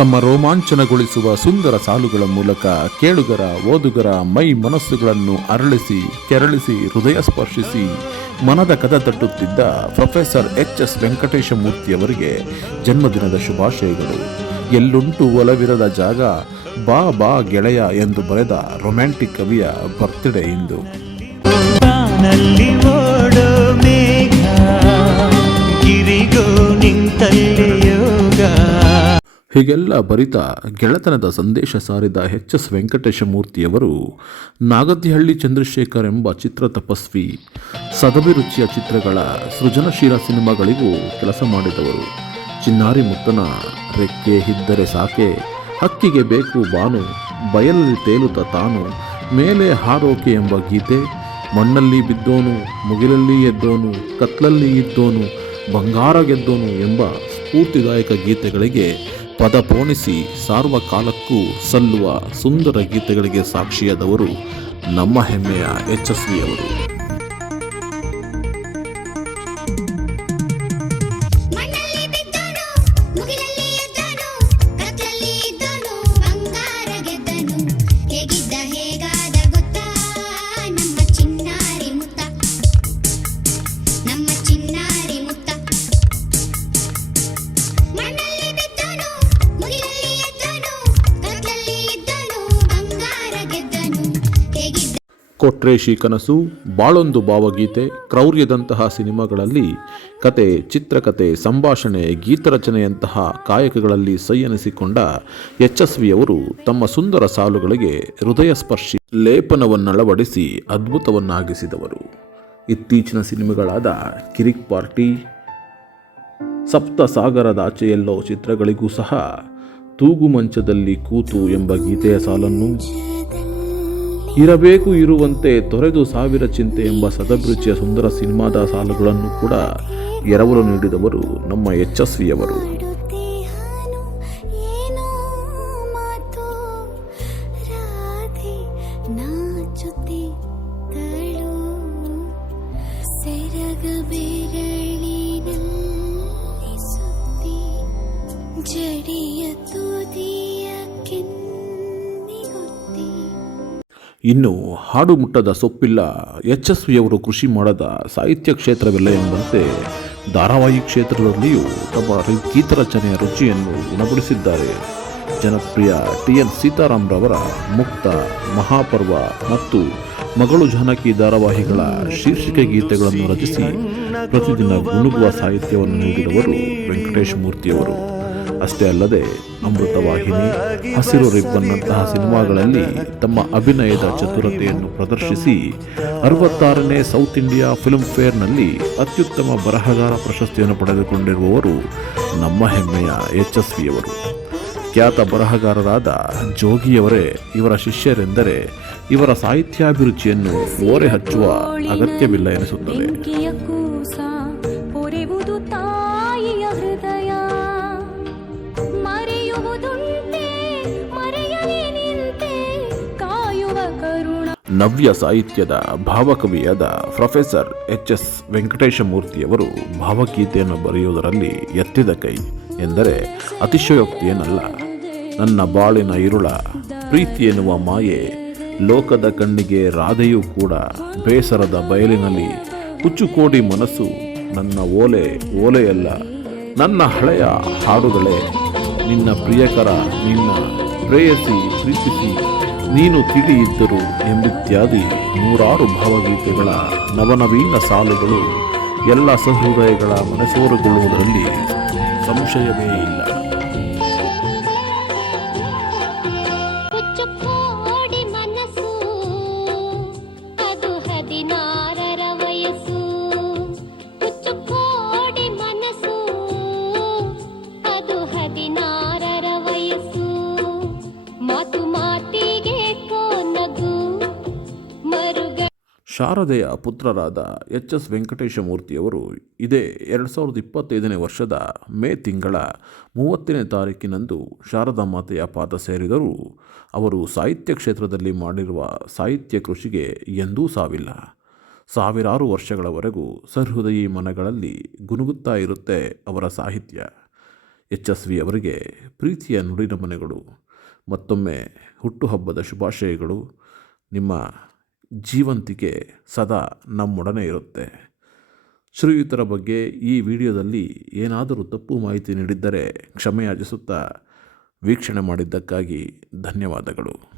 ತಮ್ಮ ರೋಮಾಂಚನಗೊಳಿಸುವ ಸುಂದರ ಸಾಲುಗಳ ಮೂಲಕ ಕೇಳುಗರ, ಓದುಗರ ಮೈ ಮನಸ್ಸುಗಳನ್ನು ಅರಳಿಸಿ, ಕೆರಳಿಸಿ, ಹೃದಯ ಸ್ಪರ್ಶಿಸಿ ಮನದ ಕದ ತಟ್ಟುತ್ತಿದ್ದ ಪ್ರೊಫೆಸರ್ ಎಚ್ ಎಸ್ ವೆಂಕಟೇಶಮೂರ್ತಿಯವರಿಗೆ ಜನ್ಮದಿನದ ಶುಭಾಶಯಗಳು. ಎಲ್ಲುಂಟು ಒಲವಿರದ ಜಾಗ ಬಾ ಬಾ ಗೆಳೆಯ ಎಂದು ಬರೆದ ರೊಮ್ಯಾಂಟಿಕ್ ಕವಿಯ ಬರ್ತ್ಡೇ ಇಂದು. ಗಿರಿಗೋ ಹೀಗೆಲ್ಲ ಬರಿತ ಗೆಳೆತನದ ಸಂದೇಶ ಸಾರಿದ ಎಚ್ ಎಸ್ ವೆಂಕಟೇಶ ಮೂರ್ತಿಯವರು ನಾಗತಿಹಳ್ಳಿ ಚಂದ್ರಶೇಖರ್ ಎಂಬ ಚಿತ್ರ ತಪಸ್ವಿ ಸದಭಿರುಚಿಯ ಚಿತ್ರಗಳ ಸೃಜನಶೀಲ ಸಿನಿಮಾಗಳಿಗೂ ಕೆಲಸ ಮಾಡಿದವರು. ಚಿನ್ನಾರಿ ಮುತ್ತನ, ರೆಕ್ಕೆ ಹಿದ್ದರೆ ಸಾಕೆ, ಹಕ್ಕಿಗೆ ಬೇಕು ಬಾನು, ಬಯಲಲ್ಲಿ ತೇಲುತ್ತ ತಾನು, ಮೇಲೆ ಹಾರೋಕೆ ಎಂಬ ಗೀತೆ, ಮಣ್ಣಲ್ಲಿ ಬಿದ್ದೋನು, ಮುಗಿಲಲ್ಲಿ ಎದ್ದೋನು, ಕತ್ಲಲ್ಲಿ ಇದ್ದೋನು, ಬಂಗಾರ ಗೆದ್ದೋನು ಎಂಬ ಸ್ಫೂರ್ತಿದಾಯಕ ಗೀತೆಗಳಿಗೆ ಪದ ಪೋಣಿಸಿ ಸಾರುವ ಕಾಲಕ್ಕೂ ಸಲ್ಲುವ ಸುಂದರ ಗೀತೆಗಳಿಗೆ ಸಾಕ್ಷಿಯಾದವರು ನಮ್ಮ ಹೆಮ್ಮೆಯ ಯಶಸ್ವಿಯವರು. ಕೊಟ್ರೇಶಿ ಕನಸು, ಬಾಳೊಂದು ಭಾವಗೀತೆ, ಕ್ರೌರ್ಯದಂತಹ ಸಿನಿಮಾಗಳಲ್ಲಿ ಕತೆ, ಚಿತ್ರಕತೆ, ಸಂಭಾಷಣೆ, ಗೀತರಚನೆಯಂತಹ ಕಾಯಕಗಳಲ್ಲಿ ಸೈಯನಿಸಿಕೊಂಡ ಯಶಸ್ವಿಯವರು ತಮ್ಮ ಸುಂದರ ಸಾಲುಗಳಿಗೆ ಹೃದಯ ಸ್ಪರ್ಶಿ ಲೇಪನವನ್ನಳವಡಿಸಿ ಅದ್ಭುತವನ್ನಾಗಿಸಿದವರು. ಇತ್ತೀಚಿನ ಸಿನಿಮಾಗಳಾದ ಕಿರಿಕ್ ಪಾರ್ಟಿ ಸಪ್ತ ಸಾಗರದಾಚೆಯಲ್ಲೋ ಚಿತ್ರಗಳಿಗೂ ಸಹ ತೂಗು ಮಂಚದಲ್ಲಿ ಕೂತು ಎಂಬ ಗೀತೆಯ ಸಾಲನ್ನು ಇರಬೇಕು ಇರುವಂತೆ ತೊರೆದು ಸಾವಿರ ಚಿಂತೆ ಎಂಬ ಸದಭಿರುಚಿಯ ಸುಂದರ ಸಿನಿಮಾದ ಸಾಲುಗಳನ್ನು ಕೂಡ ಎರವಲು ನೀಡಿದವರು ನಮ್ಮ ಯಶಸ್ವಿಯವರು ಮಾಡುತ್ತೇಹಾನು ಏನೋ ಮಾತು ಇನ್ನು ಹಾಡು ಮುಟ್ಟದ ಸೊಪ್ಪಿಲ್ಲ ಯಶಸ್ವಿಯವರು ಕೃಷಿ ಮಾಡದ ಸಾಹಿತ್ಯ ಕ್ಷೇತ್ರವಿಲ್ಲ ಎಂಬಂತೆ ಧಾರಾವಾಹಿ ಕ್ಷೇತ್ರದಲ್ಲಿಯೂ ತಮ್ಮ ಗೀತ ರಚನೆಯ ರುಚಿಯನ್ನು ಗುಣಪಡಿಸಿದ್ದಾರೆ. ಜನಪ್ರಿಯ ಟಿ ಎನ್ ಸೀತಾರಾಮ್ರವರ ಮುಕ್ತ ಮಹಾಪರ್ವ ಮತ್ತು ಮಗಳು ಜಾನಕಿ ಧಾರಾವಾಹಿಗಳ ಶೀರ್ಷಿಕೆ ಗೀತೆಗಳನ್ನು ರಚಿಸಿ ಪ್ರತಿದಿನ ಗುಣುಗುವ ಸಾಹಿತ್ಯವನ್ನು ನೀಡಿದವರು ವೆಂಕಟೇಶ್ ಮೂರ್ತಿಯವರು ಅಷ್ಟೇ ಅಲ್ಲದೆ ಅಮೃತವಾಹಿನಿ ಹಸಿರು ರಿಬ್ಬನ್ನಂತಹ ಸಿನಿಮಾಗಳಲ್ಲಿ ತಮ್ಮ ಅಭಿನಯದ ಚತುರತೆಯನ್ನು ಪ್ರದರ್ಶಿಸಿ ಅರವತ್ತಾರನೇ ಸೌತ್ ಇಂಡಿಯಾ ಫಿಲ್ಮ್ ಫೇರ್ನಲ್ಲಿ ಅತ್ಯುತ್ತಮ ಬರಹಗಾರ ಪ್ರಶಸ್ತಿಯನ್ನು ಪಡೆದುಕೊಂಡಿರುವವರು ನಮ್ಮ ಹೆಮ್ಮೆಯ ಯಶಸ್ವಿಯವರು. ಖ್ಯಾತ ಬರಹಗಾರರಾದ ಜೋಗಿಯವರೇ, ಇವರ ಶಿಷ್ಯರೆಂದರೆ ಇವರ ಸಾಹಿತ್ಯಾಭಿರುಚಿಯನ್ನು ಓರೆ ಹಚ್ಚುವ ಅಗತ್ಯವಿಲ್ಲ ಎನಿಸುತ್ತದೆ. ನವ್ಯ ಸಾಹಿತ್ಯದ ಭಾವಕವಿಯಾದ ಪ್ರೊಫೆಸರ್ ಎಚ್ ಎಸ್ ವೆಂಕಟೇಶಮೂರ್ತಿಯವರು ಭಾವಗೀತೆಯನ್ನು ಬರೆಯುವುದರಲ್ಲಿ ಎತ್ತಿದ ಕೈ ಎಂದರೆ ಅತಿಶಯೋಕ್ತಿಯೇನಲ್ಲ. ನನ್ನ ಬಾಳಿನ ಇರುಳ ಪ್ರೀತಿ ಎನ್ನುವ ಮಾಯೆ ಲೋಕದ ಕಣ್ಣಿಗೆ ರಾಧೆಯೂ ಕೂಡ ಬೇಸರದ ಬಯಲಿನಲ್ಲಿ ಹುಚ್ಚುಕೋಡಿ ಮನಸ್ಸು ನನ್ನ ಓಲೆ ಓಲೆಯಲ್ಲ. ನನ್ನ ಹಳೆಯ ಹಾಡುಗಳೇ ನಿನ್ನ ಪ್ರಿಯಕರ ನಿನ್ನ ಪ್ರೇಯಸಿ ಪ್ರೀತಿಸಿ ನೀನು ತಿಳಿಯಿದ್ದರು ಎಂಬಿತ್ಯಾದಿ ನೂರಾರು ಭಾವಗೀತೆಗಳ ನವನವೀನ ಸಾಲುಗಳು ಎಲ್ಲ ಸಹೃದಯಗಳ ಮನಸೋರುಗೊಳ್ಳುವುದರಲ್ಲಿ ಸಂಶಯವೇ ಇಲ್ಲ. ಶಾರದೆಯ ಪುತ್ರರಾದ ಎಚ್ ಎಸ್ ವೆಂಕಟೇಶಮೂರ್ತಿಯವರು ಇದೇ ಎರಡು ಸಾವಿರದ ಇಪ್ಪತ್ತೈದನೇ ವರ್ಷದ ಮೇ ತಿಂಗಳ ಮೂವತ್ತನೇ ತಾರೀಕಿನಂದು ಶಾರದಾ ಮಾತೆಯ ಪಾದ ಸೇರಿದರೂ ಅವರು ಸಾಹಿತ್ಯ ಕ್ಷೇತ್ರದಲ್ಲಿ ಮಾಡಿರುವ ಸಾಹಿತ್ಯ ಕೃಷಿಗೆ ಎಂದೂ ಸಾವಿಲ್ಲ. ಸಾವಿರಾರು ವರ್ಷಗಳವರೆಗೂ ಸಹೃದಯಿ ಮನಗಳಲ್ಲಿ ಗುನುಗುತ್ತಾ ಇರುತ್ತೆ ಅವರ ಸಾಹಿತ್ಯ. ಎಚ್ ಎಸ್ ವಿ ಅವರಿಗೆ ಪ್ರೀತಿಯ ನುಡಿನಮನೆಗಳು, ಮತ್ತೊಮ್ಮೆ ಹುಟ್ಟುಹಬ್ಬದ ಶುಭಾಶಯಗಳು. ನಿಮ್ಮ ಜೀವಂತಿಕೆ ಸದಾ ನಮ್ಮೊಡನೆ ಇರುತ್ತೆ. ಶ್ರೀಯುತರ ಬಗ್ಗೆ ಈ ವಿಡಿಯೋದಲ್ಲಿ ಏನಾದರೂ ತಪ್ಪು ಮಾಹಿತಿ ನೀಡಿದ್ದರೆ ಕ್ಷಮೆಯಾಚಿಸುತ್ತಾ ವೀಕ್ಷಣೆ ಮಾಡಿದ್ದಕ್ಕಾಗಿ ಧನ್ಯವಾದಗಳು.